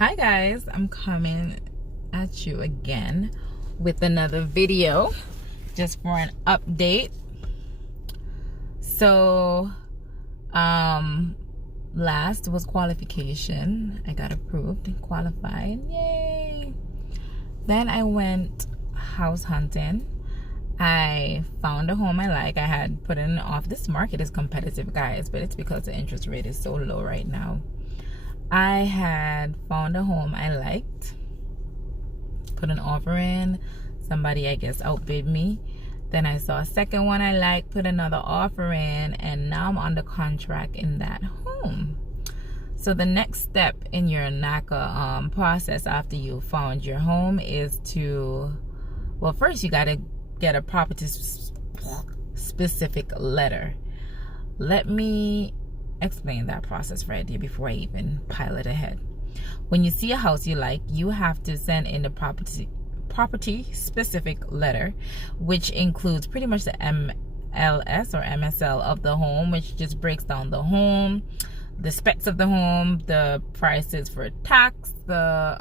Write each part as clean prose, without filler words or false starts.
Hi guys, I'm coming at you again with another video just for an update. So last was qualification. I got approved and qualified, yay. Then I went house hunting. I found a home I like. I had put in off. This market is competitive, guys, but it's because the interest rate is so low right now. I had found a home I liked, put an offer in. Somebody, I guess, outbid me. Then I saw a second one I liked, put another offer in, and now I'm under contract in that home. So the next step in your NACA process after you found your home is to, well, first you got to get a property specific letter. Let me explain that process right here before I even pile it ahead. When you see a house you like, you have to send in the property specific letter, which includes pretty much the MLS or MSL of the home, which just breaks down the home, the specs of the home, the prices for tax, the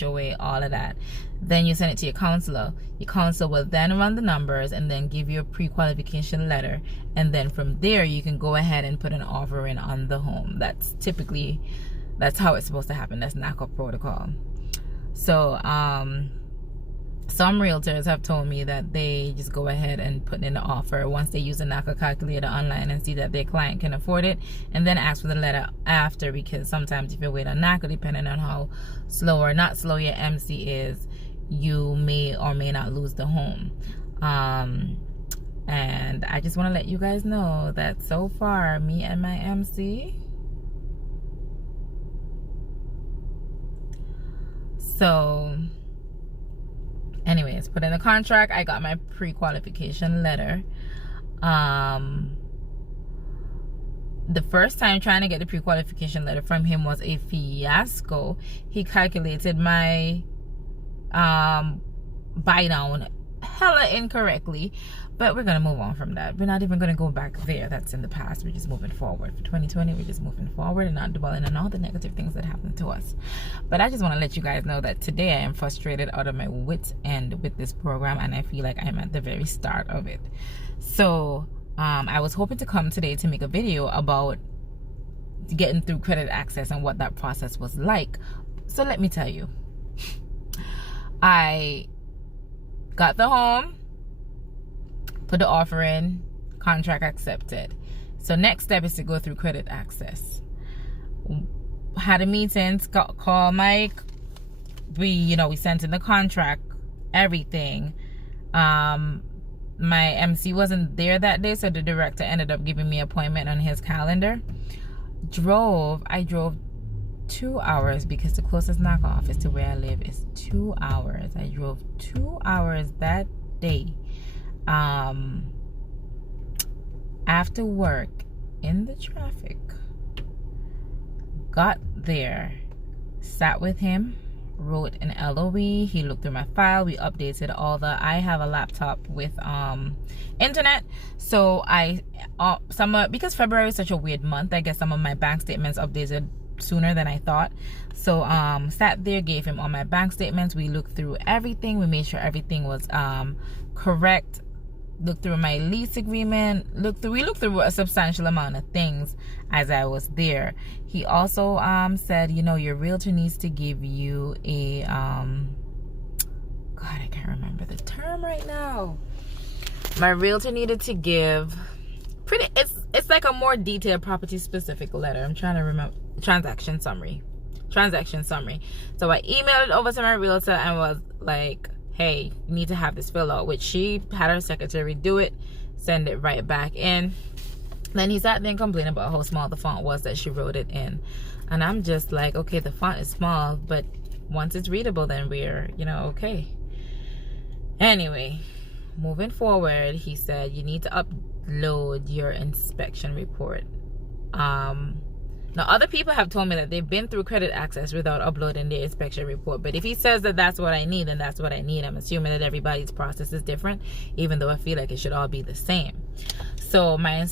HOA, all of that. Then you send it to your counselor. Your counselor will then run the numbers and then give you a pre-qualification letter. And then from there, you can go ahead and put an offer in on the home. That's how it's supposed to happen. That's NACA protocol. So some realtors have told me that they just go ahead and put in the offer once they use the NACA calculator online and see that their client can afford it, and then ask for the letter after, because sometimes if you wait on NACA, depending on how slow or not slow your MC is, you may or may not lose the home. And I just want to let you guys know that so far, me and my MC, so anyways, put in the contract. I got my pre-qualification letter. The first time trying to get the pre-qualification letter from him was a fiasco. He calculated my buy down hella incorrectly, but we're gonna move on from that. We're not even gonna go back there. That's in the past. We're just moving forward. For 2020, we're just moving forward and not dwelling on all the negative things that happened to us. But I just want to let you guys know that today I am frustrated out of my wits end with this program, and I feel like I'm at the very start of it. So I was hoping to come today to make a video about getting through creditaccess and what that process was like. So let me tell you. I got the home, put the offer in, contract accepted. So next step is to go through creditaccess. Had a meeting, call Mike. We sent in the contract, everything. My MC wasn't there that day, so the director ended up giving me an appointment on his calendar. I drove 2 hours because the closest NACA office to where I live is 2 hours. I drove 2 hours that day. After work in the traffic, got there, sat with him, wrote an LOE. He looked through my file. We updated all I have a laptop with internet, so because February is such a weird month, I guess some of my bank statements updated sooner than I thought. So sat there, gave him all my bank statements. We looked through everything. We made sure everything was correct. Looked through my lease agreement. We looked through a substantial amount of things as I was there. He also said, your realtor needs to give you a God, I can't remember the term right now. My realtor needed to give it's like a more detailed property specific letter. I'm trying to remember. Transaction summary. So I emailed it over to my realtor and was like, hey, you need to have this filled out, which she had her secretary do it, send it right back in. Then he sat there and complained about how small the font was that she wrote it in. And I'm just like, okay, the font is small, but once it's readable, then we're, okay. Anyway, moving forward, he said you need to upload your inspection report. Now, other people have told me that they've been through creditaccess without uploading their inspection report. But if he says that that's what I need, then that's what I need. I'm assuming that everybody's process is different, even though I feel like it should all be the same. So I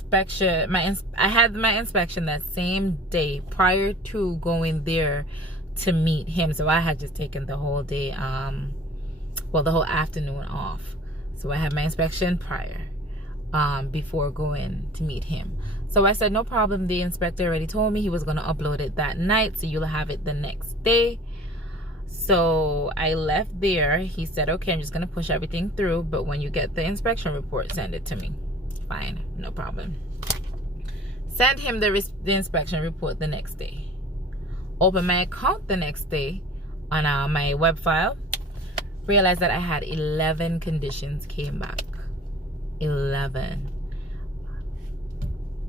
had my inspection that same day prior to going there to meet him. So I had just taken the whole day, the whole afternoon off. So I had my inspection prior, before going to meet him. So I said, no problem. The inspector already told me he was going to upload it that night, so you'll have it the next day. So I left there. He said, okay, I'm just going to push everything through, but when you get the inspection report, send it to me. Fine, no problem. Sent him the inspection report the next day. Open my account the next day on my web file. Realized that I had 11 conditions came back. 11.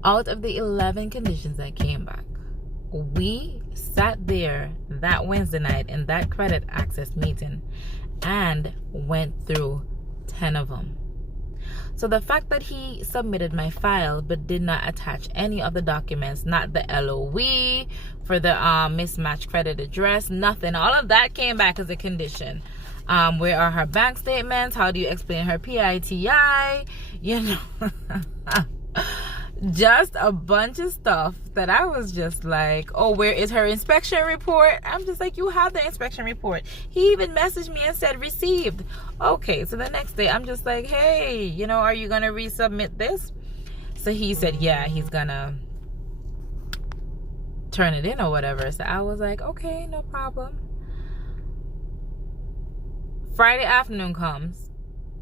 Out of the 11 conditions that came back, we sat there that Wednesday night in that credit access meeting and went through 10 of them. So the fact that he submitted my file but did not attach any of the documents, not the LOE for the mismatched credit address, nothing, all of that came back as a condition. Where are her bank statements? How do you explain her PITI? You know, just a bunch of stuff that I was just like, oh, where is her inspection report? I'm just like, you have the inspection report. He even messaged me and said received. Okay, so the next day I'm just like, hey, you know, are you gonna resubmit this? So he said, yeah, he's gonna turn it in or whatever. So I was like, okay, no problem. Friday afternoon comes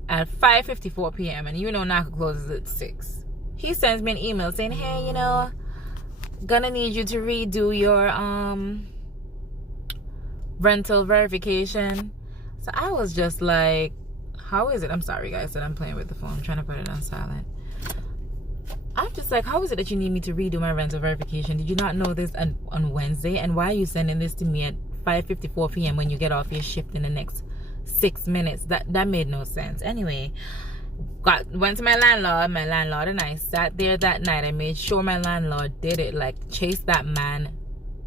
at 5:54 p.m. and you know NACA closes at 6. He sends me an email saying, hey, you know, gonna need you to redo your rental verification. So I was just like, how is it? I'm sorry guys that I'm playing with the phone. I'm trying to put it on silent. I'm just like, how is it that you need me to redo my rental verification? Did you not know this on Wednesday? And why are you sending this to me at 5:54 p.m. when you get off your shift in the next 6 minutes? That made no sense. Anyway, went to my landlord and I sat there that night. I made sure my landlord did it, like chased that man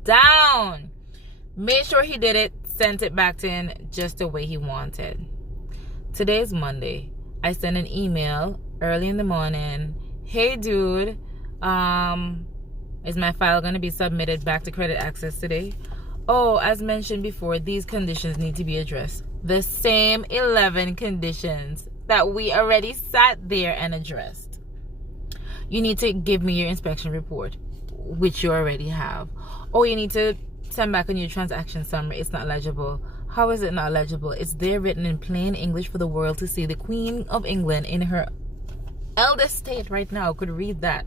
down, made sure he did it, sent it back to him just the way he wanted. Today's Monday. I sent an email early in the morning. Hey dude, is my file going to be submitted back to credit access today? Oh, as mentioned before, these conditions need to be addressed. The same 11 conditions that we already sat there and addressed. You need to give me your inspection report, which you already have. Oh, you need to send back a new transaction summary. It's not legible. How is it not legible? It's there written in plain English for the world to see. The Queen of England in her eldest state right now could read that.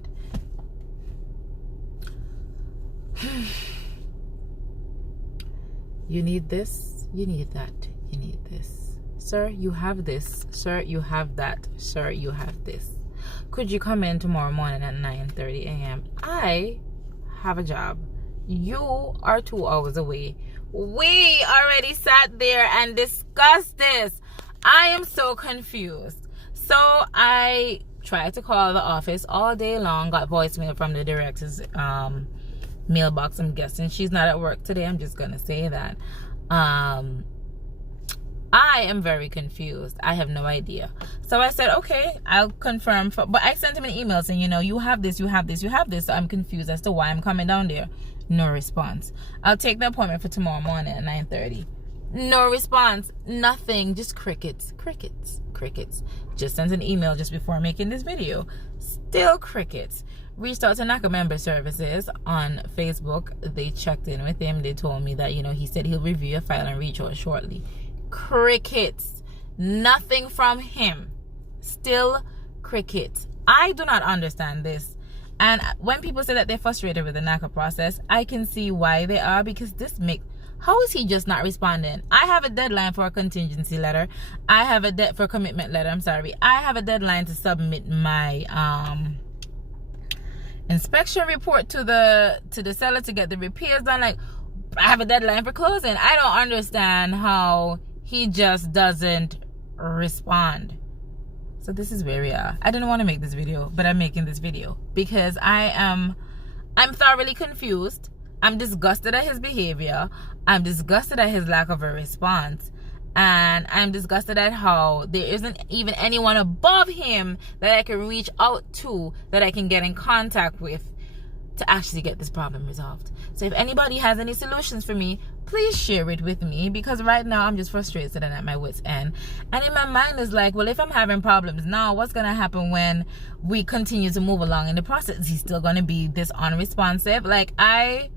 You need this, you need that, you need this. Sir, you have this. Sir, you have that. Sir, you have this. Could you come in tomorrow morning at 9:30 a.m.? I have a job. You are 2 hours away. We already sat there and discussed this. I am so confused. So I tried to call the office all day long, got voicemail from the director's mailbox. I'm guessing she's not at work today. I'm just gonna say that. I am very confused. I have no idea. So I said, okay, I'll confirm. But I sent him an email saying, you know, you have this, you have this, you have this. So I'm confused as to why I'm coming down there. No response. I'll take the appointment for tomorrow morning at 9:30. No response. Nothing. Just crickets. Crickets. Crickets. Just sent an email just before making this video. Still crickets. Reached out to NACA member services on Facebook. They checked in with him. They told me that, you know, he said he'll review your file and reach out shortly. Crickets. Nothing from him. Still crickets. I do not understand this. And when people say that they're frustrated with the NACA process, I can see why they are, because this makes... How is he just not responding? I have a deadline for a contingency letter. I have a for commitment letter. I'm sorry. I have a deadline to submit my inspection report to the seller to get the repairs done. Like, I have a deadline for closing. I don't understand how he just doesn't respond. So this is where we are. I didn't want to make this video, but I'm making this video because I'm thoroughly confused. I'm disgusted at his behavior. I'm disgusted at his lack of a response. And I'm disgusted at how there isn't even anyone above him that I can reach out to, that I can get in contact with to actually get this problem resolved. So if anybody has any solutions for me, please share it with me, because right now I'm just frustrated and at my wit's end. And in my mind is like, well, if I'm having problems now, what's gonna happen when we continue to move along in the process? Is he still gonna be this unresponsive? Like, I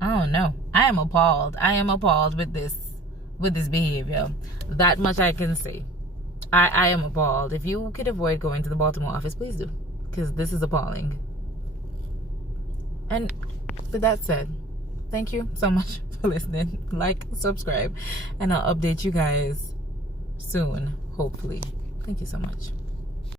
don't know. I am appalled. I am appalled with this behavior. That much I can say. I am appalled. If you could avoid going to the Baltimore office, please do, because this is appalling. And with that said, thank you so much for listening. Like, subscribe, and I'll update you guys soon, hopefully. Thank you so much.